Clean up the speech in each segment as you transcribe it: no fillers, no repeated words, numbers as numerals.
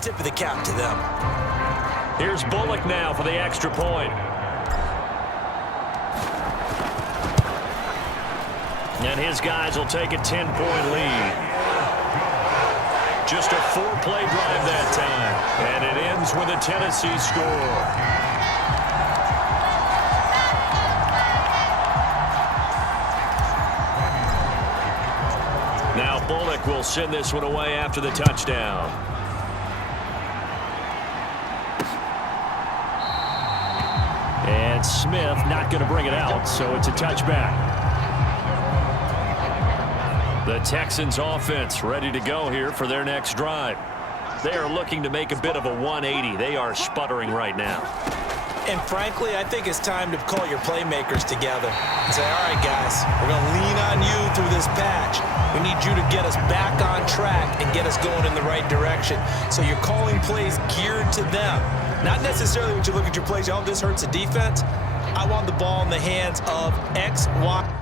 Tip of the cap to them. Here's Bullock now for the extra point. And his guys will take a 10-point lead. Just a 4-play drive that time. And it ends with a Tennessee score. Now Bullock will send this one away after the touchdown. And Smith not going to bring it out, so it's a touchback. The Texans offense ready to go here for their next drive. They are looking to make a bit of a 180. They are sputtering right now. And frankly, I think it's time to call your playmakers together and say, all right, guys, we're going to lean on you through this patch. We need you to get us back on track and get us going in the right direction. So you're calling plays geared to them. Not necessarily when you look at your plays, oh, this hurts the defense. I want the ball in the hands of X, Y.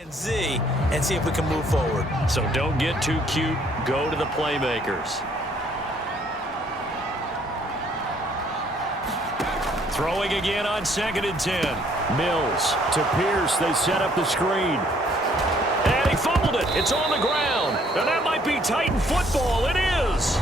And Z and see if we can move forward. So don't get too cute. Go to the playmakers. Throwing again on 2nd and 10. Mills to Pierce. They set up the screen. And he fumbled it. It's on the ground. And that might be Titan football. It is.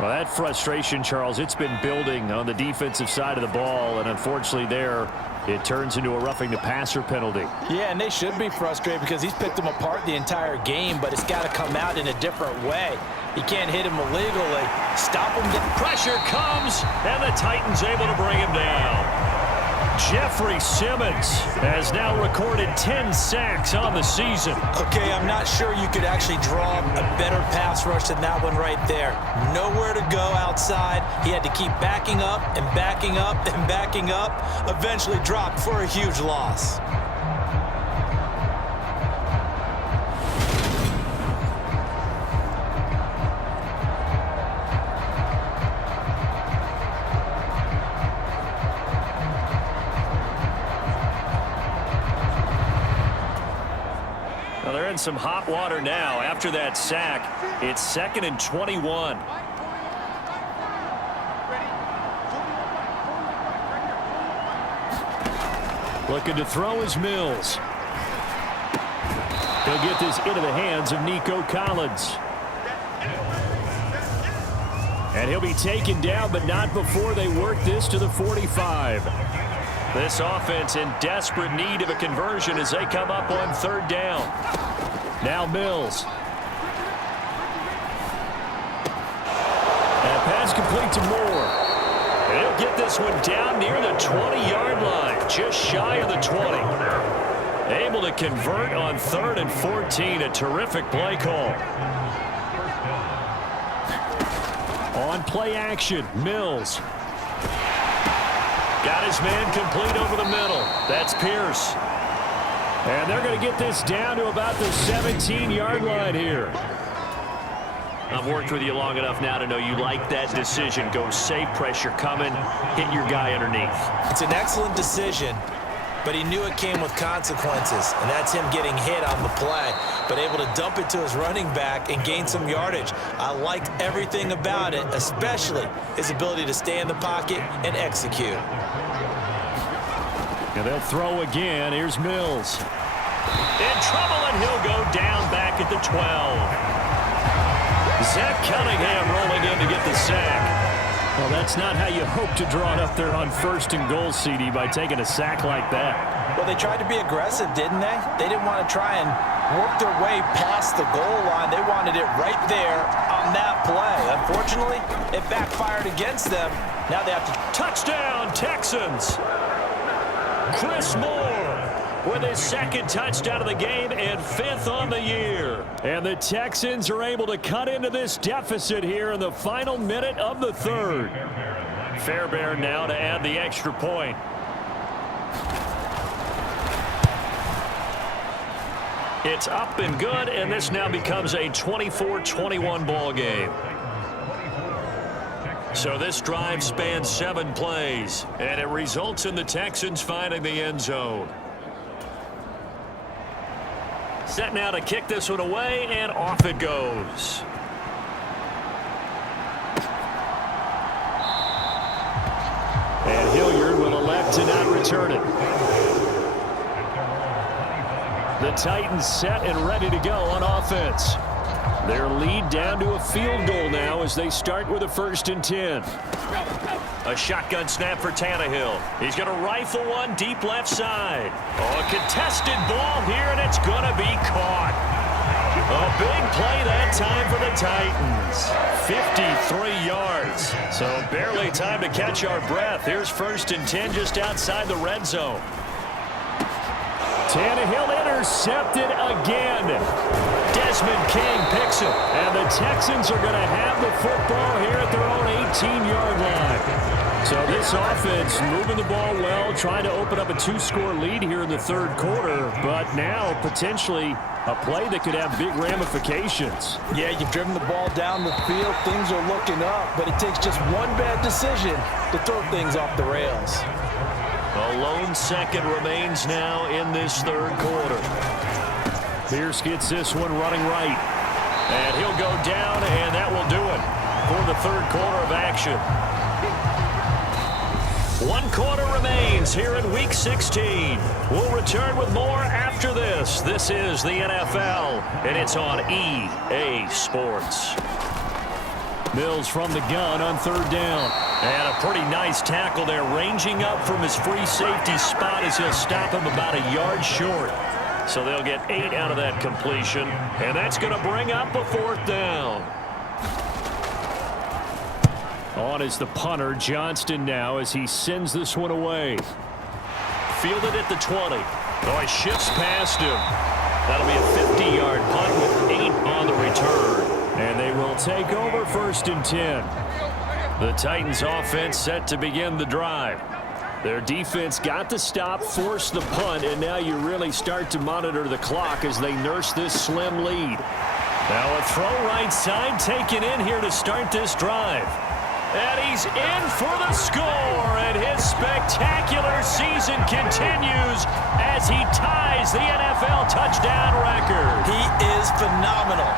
Well, that frustration, Charles, it's been building on the defensive side of the ball, and unfortunately there, it turns into a roughing the passer penalty. Yeah, and they should be frustrated because he's picked them apart the entire game, but it's got to come out in a different way. He can't hit him illegally. Stop him. Pressure comes, and the Titans able to bring him down. Jeffrey Simmons has now recorded 10 sacks on the season. Okay, I'm not sure you could actually draw a better pass rush than that one right there. Nowhere to go outside. He had to keep backing up and backing up and backing up. Eventually dropped for a huge loss. They're in some hot water now. After that sack, it's 2nd and 21. Looking to throw is Mills. He'll get this into the hands of Nico Collins. And he'll be taken down, but not before they work this to the 45. This offense in desperate need of a conversion as they come up on 3rd down. Now Mills. And pass complete to Moore. And he'll get this one down near the 20-yard line, just shy of the 20. Able to convert on 3rd and 14. A terrific play call. On play action, Mills. Got his man complete over the middle. That's Pierce. And they're going to get this down to about the 17-yard line here. I've worked with you long enough now to know you like that decision. Go safe, pressure coming, hit your guy underneath. It's an excellent decision, but he knew it came with consequences, and that's him getting hit on the play, but able to dump it to his running back and gain some yardage. I liked everything about it, especially his ability to stay in the pocket and execute. And they'll throw again. Here's Mills. In trouble, and he'll go down back at the 12. Zach Cunningham rolling in to get the sack. Well, that's not how you hope to draw it up there on 1st and goal, CD, by taking a sack like that. Well, they tried to be aggressive, didn't they? They didn't want to try and work their way past the goal line. They wanted it right there on that play. Unfortunately, it backfired against them. Now they have to... Touchdown, Texans! Chris Moore with his 2nd touchdown of the game and 5th on the year. And the Texans are able to cut into this deficit here in the final minute of the 3rd. Fairbairn now to add the extra point. It's up and good, and this now becomes a 24-21 ball game. So this drive spans 7 plays, and it results in the Texans finding the end zone. Set now to kick this one away, and off it goes. And Hilliard will elect to not return it. The Titans set and ready to go on offense. Their lead down to a field goal now as they start with a 1st and 10. A shotgun snap for Tannehill. He's going to rifle one deep left side. Oh, a contested ball here, and it's going to be caught. A big play that time for the Titans. 53 yards. So barely time to catch our breath. Here's 1st and 10 just outside the red zone. Tannehill intercepted again. Desmond King picks it. And the Texans are going to have the football here at their own 18-yard line. So this offense moving the ball well, trying to open up a 2-score lead here in the 3rd quarter. But now potentially a play that could have big ramifications. Yeah, you've driven the ball down the field. Things are looking up, but it takes just one bad decision to throw things off the rails. A lone second remains now in this 3rd quarter. Pierce gets this one running right. And he'll go down, and that will do it for the 3rd quarter of action. 1 quarter remains here in Week 16. We'll return with more after this. This is the NFL, and it's on EA Sports. Mills from the gun on 3rd down. And a pretty nice tackle there, ranging up from his free safety spot as he'll stop him about a yard short. So they'll get 8 out of that completion, and that's going to bring up a 4th down. On is the punter, Johnston now, as he sends this one away. Fielded at the 20. Oh, he shifts past him. That'll be a 50-yard punt with 8 on the return. And they will take over 1st and 10. The Titans offense set to begin the drive. Their defense got the stop, forced the punt, and now you really start to monitor the clock as they nurse this slim lead. Now a throw right side taken in here to start this drive. And he's in for the score, and his spectacular season continues as he ties the NFL touchdown record. He is phenomenal.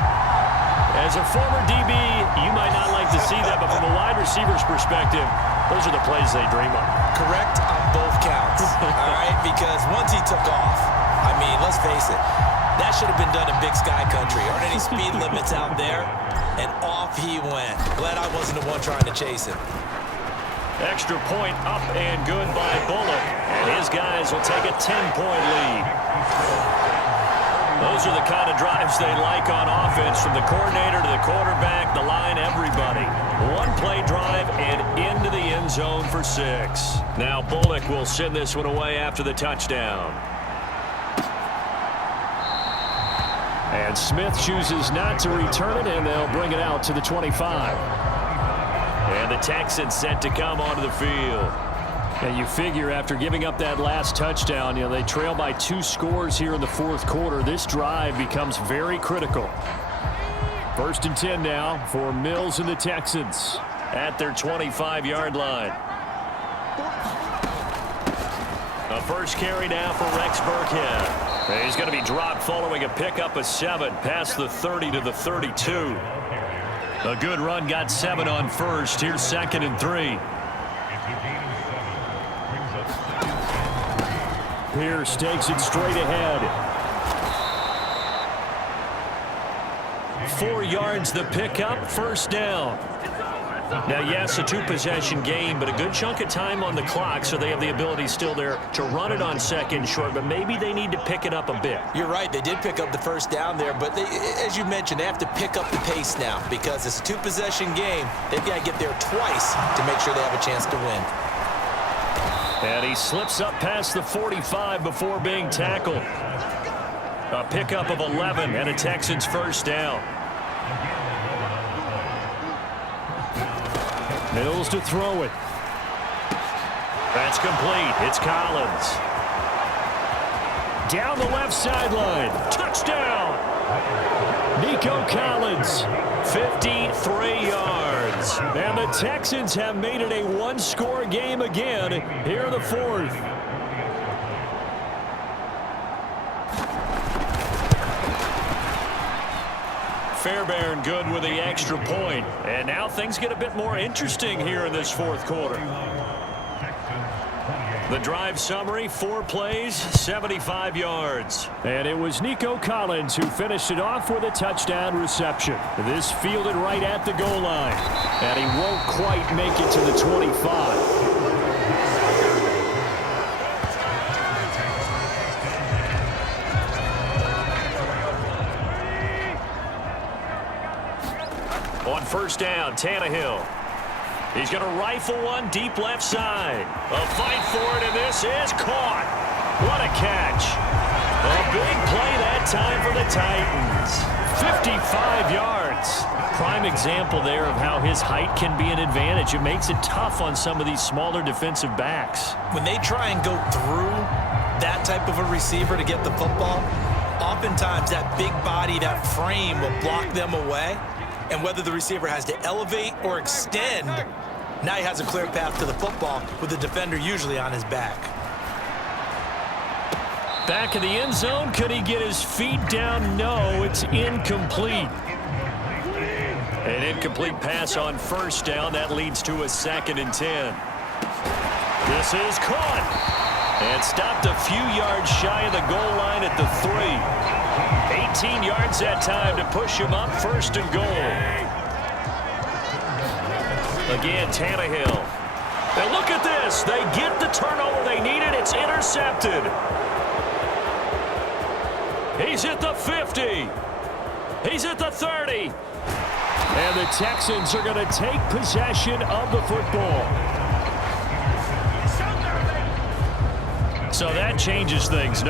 As a former DB, you might not like to see that, but from a wide receiver's perspective, those are the plays they dream of. Correct on both counts, all right? Because once he took off, I mean, let's face it, that should have been done in Big Sky Country. Aren't any speed limits out there? And off he went. Glad I wasn't the one trying to chase him. Extra point up and good by Bullock. And his guys will take a 10-point lead. Those Those are the kind of drives they like on offense, from the coordinator to the quarterback, the line, everybody. One-play drive and into the end zone for 6. Now Bullock will send this one away after the touchdown. And Smith chooses not to return it, and they'll bring it out to the 25. And the Texans set to come onto the field. And you figure after giving up that last touchdown, they trail by 2 scores here in the fourth quarter. This drive becomes very critical. 1st and 10 now for Mills and the Texans at their 25-yard line. A first carry now for Rex Burkhead. He's going to be dropped following a pickup of 7 past the 30 to the 32. A good run got 7 on first. Here's 2nd and 3. Pierce takes it straight ahead. 4 yards the pickup, 1st down. Now, yes, a 2-possession game, but a good chunk of time on the clock, so they have the ability still there to run it on 2nd short, but maybe they need to pick it up a bit. You're right. They did pick up the 1st down there, but as you mentioned, they have to pick up the pace now because it's a 2-possession game. They've got to get there twice to make sure they have a chance to win. And he slips up past the 45 before being tackled. A pickup of 11 and a Texans 1st down. Mills to throw it. That's complete. It's Collins. Down the left sideline. Touchdown. Nico Collins. 53 yards. And the Texans have made it a 1-score game again here in the 4th. Fairbairn good with the extra point. And now things get a bit more interesting here in this 4th quarter. The drive summary, 4 plays, 75 yards. And it was Nico Collins who finished it off with a touchdown reception. This fielded right at the goal line. And he won't quite make it to the 25. On 1st down, Tannehill. He's going to rifle one deep left side. A fight for it, and this is caught. What a catch. A big play that time for the Titans. 55 yards. Prime example there of how his height can be an advantage. It makes it tough on some of these smaller defensive backs. When they try and go through that type of a receiver to get the football, oftentimes that big body, that frame will block them away. And whether the receiver has to elevate or extend, now he has a clear path to the football with the defender usually on his back. Back in the end zone, could he get his feet down? No, it's incomplete. An incomplete pass on 1st down. That leads to a 2nd and 10. This is caught. And stopped a few yards shy of the goal line at the 3. 18 yards that time to push him up, 1st and goal. Again, Tannehill. And look at this. They get the turnover they needed. It's intercepted. He's at the 50. He's at the 30. And the Texans are going to take possession of the football. So that changes things.